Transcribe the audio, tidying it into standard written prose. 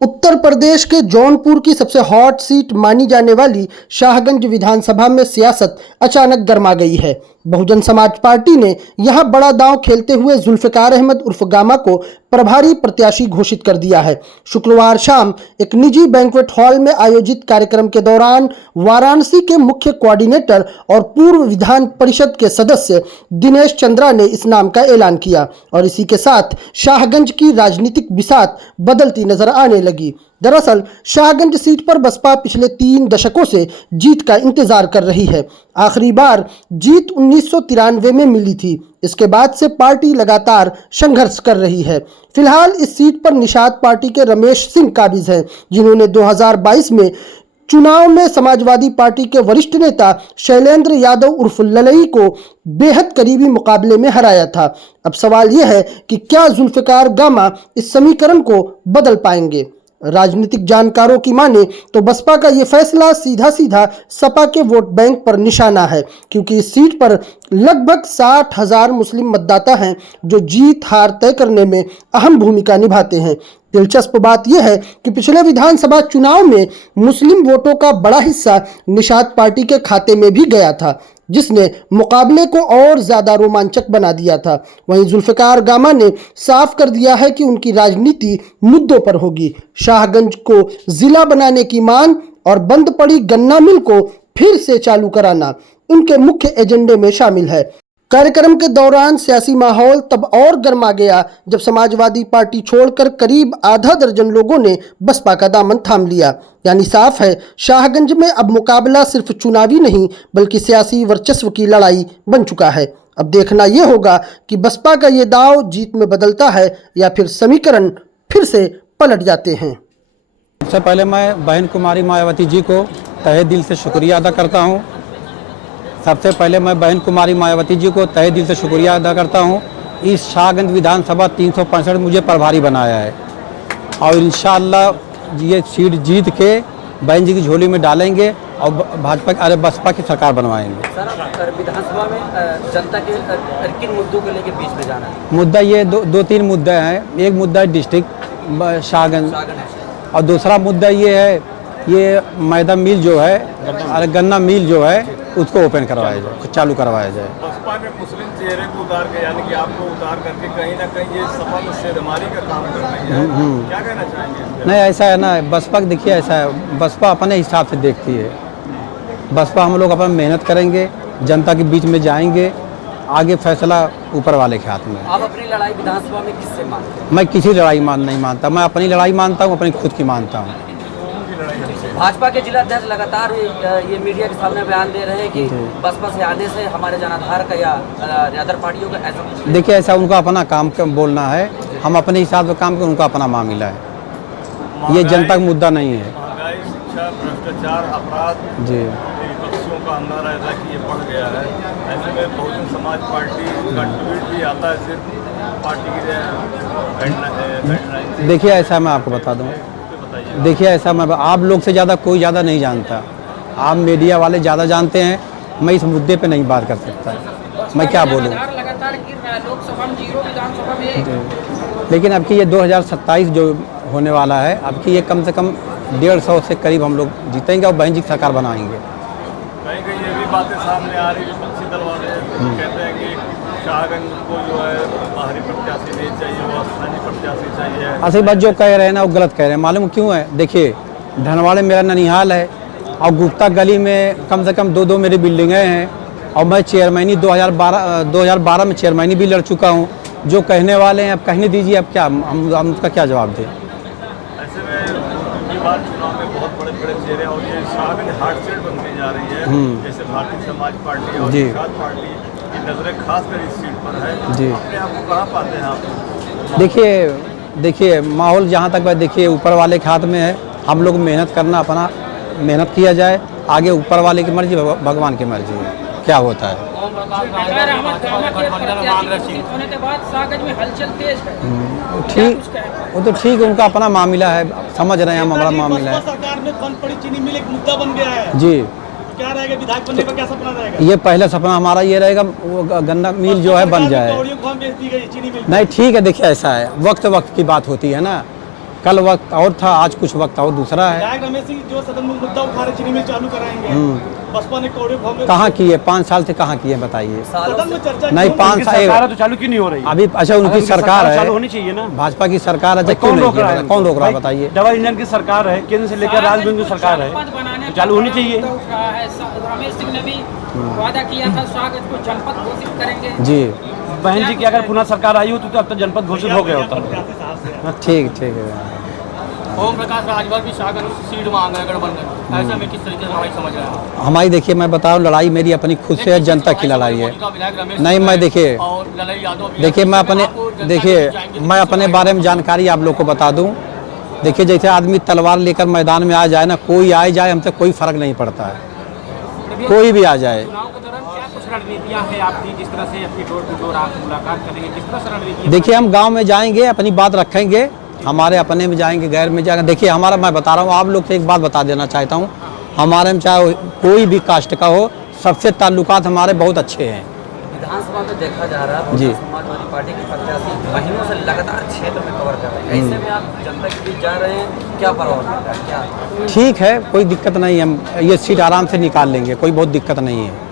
उत्तर प्रदेश के जौनपुर की सबसे हॉट सीट मानी जाने वाली शाहगंज विधानसभा में सियासत अचानक गर्मा गई है। बहुजन समाज पार्टी ने यहां बड़ा दांव खेलते हुए जुल्फिकार अहमद उर्फ गामा को प्रभारी प्रत्याशी घोषित कर दिया है। शुक्रवार शाम एक निजी बैंक्वेट हॉल में आयोजित कार्यक्रम के दौरान वाराणसी के मुख्य कोऑर्डिनेटर और पूर्व विधान परिषद के सदस्य दिनेश चंद्रा ने इस नाम का ऐलान किया और इसी के साथ शाहगंज की राजनीतिक बिसात बदलती नजर आने लगी। दरअसल शाहगंज सीट पर बसपा पिछले 3 दशकों से जीत का इंतजार कर रही है। आखिरी बार जीत 1993 में मिली थी। इसके बाद से पार्टी लगातार संघर्ष कर रही है। फिलहाल इस सीट पर निषाद पार्टी के रमेश सिंह काबिज हैं, जिन्होंने 2022 में चुनाव में समाजवादी पार्टी के वरिष्ठ नेता शैलेंद्र यादव उर्फ ललई को बेहद करीबी मुकाबले में हराया था। अब सवाल यह है कि क्या जुल्फिकार गामा इस समीकरण को बदल पाएंगे। राजनीतिक जानकारों की माने तो बसपा का ये फैसला सीधा सीधा सपा के वोट बैंक पर निशाना है, क्योंकि इस सीट पर लगभग 60,000 मुस्लिम मतदाता हैं जो जीत हार तय करने में अहम भूमिका निभाते हैं। दिलचस्प बात यह है कि पिछले विधानसभा चुनाव में मुस्लिम वोटों का बड़ा हिस्सा निषाद पार्टी के खाते में भी गया था, जिसने मुकाबले को और ज्यादा रोमांचक बना दिया था। वहीं जुल्फिकार गामा ने साफ कर दिया है कि उनकी राजनीति मुद्दों पर होगी। शाहगंज को जिला बनाने की मांग और बंद पड़ी गन्ना मिल को फिर से चालू कराना उनके मुख्य एजेंडे में शामिल है। कार्यक्रम के दौरान सियासी माहौल तब और गर्मा गया जब समाजवादी पार्टी छोड़कर करीब आधा दर्जन लोगों ने बसपा का दामन थाम लिया। यानी साफ है, शाहगंज में अब मुकाबला सिर्फ चुनावी नहीं बल्कि सियासी वर्चस्व की लड़ाई बन चुका है। अब देखना यह होगा कि बसपा का ये दांव जीत में बदलता है या फिर समीकरण फिर से पलट जाते हैं। सबसे पहले मैं बहन कुमारी मायावती जी को तहे दिल से शुक्रिया अदा करता हूँ। सबसे पहले मैं बहन कुमारी मायावती जी को तहे दिल से शुक्रिया अदा करता हूँ। इस शाहगंज विधानसभा 365 मुझे प्रभारी बनाया है और इंशाअल्लाह ये सीट जीत के बहन जी की झोली में डालेंगे और भाजपा बसपा की सरकार बनवाएंगे। सर, विधानसभा में जनता के किन मुद्दों को लेकर बीच में जाना है? मुद्दा ये दो तीन मुद्दे हैं। एक मुद्दा है डिस्ट्रिक्ट शाहगंज और दूसरा मुद्दा ये है ये मैदा मिल जो है गन्ना मिल जो है उसको ओपन करवाया जाए, चालू करवाया जाए। बसपा ने मुस्लिम चेहरे को उतार के यानी कि आपको उतार करके कहीं ना कहीं ये सपा में शेरमारी का काम कर रही है। क्या कहना चाहेंगे? नहीं, ऐसा है ना, बसपा देखिए ऐसा है, बसपा अपने हिसाब से देखती है। बसपा हम लोग अपना मेहनत करेंगे, जनता के बीच में जाएंगे, आगे फैसला ऊपर वाले के हाथ में। आप अपनी लड़ाई विधानसभा में किससे मानते हैं? मैं किसी लड़ाई नहीं मानता, मैं अपनी लड़ाई मानता हूँ, अपनी खुद की मानता हूँ। भाजपा के जिला अध्यक्ष लगातार ये मीडिया के सामने बयान दे रहे हैं कि बसपा से आने से हमारे जनाधार का या अदर पार्टियों का ऐसा। देखिए ऐसा उनका अपना काम बोलना है, हम अपने हिसाब से काम करें, उनका अपना मामला है, ये जनता का मुद्दा नहीं है। महंगाई, शिक्षा, भ्रष्टाचार, अपराध जी विपक्षियों का अंदर ऐसा कि ये बढ़ गया है। ऐसे में बहुजन समाज पार्टी का ट्वीट भी आता है सिर्फ पार्टी की गाइडलाइन। देखिए ऐसा मैं आपको बता दूँ, देखिए ऐसा मैं आप लोग से ज़्यादा कोई ज़्यादा नहीं जानता, आप मीडिया वाले ज़्यादा जानते हैं। मैं इस मुद्दे पे नहीं बात कर सकता, मैं क्या बोलूँ। लेकिन अब की ये 2027 जो होने वाला है, अब की ये कम से कम 150 से करीब हम लोग जीतेंगे और बहन जी की सरकार बनाएंगे। कहीं कहीं ये भी बातें सामने आ रही, विपक्षी दल वाले कहते हैं कि शाहगंज को जो है बाहरी प्रत्याशी नहीं चाहिए, वो स्थानीय प्रत्याशी चाहिए। ऐसी बात जो कह रहे हैं ना वो गलत कह रहे हैं। मालूम क्यों है? देखिए धनवाड़े मेरा ननिहाल है और गुप्ता गली में कम से कम 2 मेरी बिल्डिंगें हैं और मैं चेयरमैनी 2012 में चेयरमैनी भी लड़ चुका हूँ। जो कहने वाले हैं अब कहने दीजिए, अब क्या हम उसका क्या जवाब दें। ऐसे में बार चुनाव में बहुत बड़े बड़े चेहरे और ये शाहगंज हार्ट सीट बनती जा रही है, जैसे भारतीय समाज पार्टी और निषाद पार्टी की नजरें खासकर इस सीट पर है। जी अपने आप को कहाँ पाते हैं आप? देखिए माहौल जहाँ तक देखिए ऊपर वाले के हाथ में है। हम लोग मेहनत करना, अपना मेहनत किया जाए, आगे ऊपर वाले की मर्जी, भगवान की मर्जी है, क्या होता है। ठीक, वो तो ठीक, उनका अपना मामला है, समझ रहे हैं हम, हमारा मामला है। सरकार में बंद पड़ी चीनी मिल एक मुद्दा बन गया है जी, क्या रहेगा विधायक बनने का क्या सपना रहेगा? ये पहला सपना हमारा ये रहेगा वो गन्ना मिल जो है बन जाए। नहीं ठीक है, देखिए ऐसा है, वक्त की बात होती है ना, कल वक्त और था, आज कुछ वक्त और दूसरा है। विधायक रमेश सिंह जो सदन में मुद्दा उठा रहे चीनी मिल चालू कराएंगे, बसपा ने कौड़े भाव में कहाँ किए 5 साल से, कहाँ किए बताइए। सदन में चर्चा नहीं, क्यों 5 साल सरकार तो चालू क्यों नहीं हो रही? अभी अच्छा उनकी सरकार है, चालू होनी चाहिए ना। भाजपा की सरकार है, भाई तो क्यों कौन नहीं रोक रहा है? किया? कौन रोक रहा है बताइए। डबल इंजन की सरकार है, केंद्र से लेकर राज्य में जो सरकार है, तो चालू होनी चाहिए। रमेश सिंह ने भी वादा किया था स्वागत को जनपद घोषित करेंगे। जी बहन जी की अगर पुनः सरकार आई होती तो अब तक जनपद घोषित हो गया होता। ठीक है। ओम प्रकाश राजभर भी शाहगंज सीट मांग रहे गठबंधन, ऐसे में किस तरीके से लड़ाई समझ रहे हैं? हमारी देखिए, मैं बता रहा हूँ, लड़ाई मेरी अपनी खुद से है, जनता की लड़ाई है। नहीं, मैं देखिए मैं अपने बारे में जानकारी आप लोग को बता दूं। देखिए जैसे आदमी तलवार लेकर मैदान में आ जाए ना, कोई आए जाए हमसे कोई फर्क नहीं पड़ता है, कोई भी आ जाए। चुनाव के दौरान क्या कुछ रणनीतियां हैं आपकी, जिस तरह से अपनी डोर टू डोर आप मुलाकात करेंगे, किस तरह से रणनीति? देखिए हम गांव में जाएंगे, अपनी बात रखेंगे, हमारे अपने में जाएंगे, गैर में जाएंगे। देखिए हमारा, मैं बता रहा हूँ आप लोग से एक बात बता देना चाहता हूँ, हमारे में चाहे कोई भी कास्ट का हो, सबसे ताल्लुकात हमारे बहुत अच्छे हैं। विधानसभा में देखा जा रहा है जी। समाजवादी पार्टी के प्रत्याशी महीनों से लगातार क्षेत्र में कवर कर रहे हैं, ऐसे में आप जनता के बीच जा रहे हैं, क्या प्रभाव पड़ता है? क्या ठीक है, कोई दिक्कत नहीं है, हम ये सीट आराम से निकाल लेंगे, कोई बहुत दिक्कत नहीं है।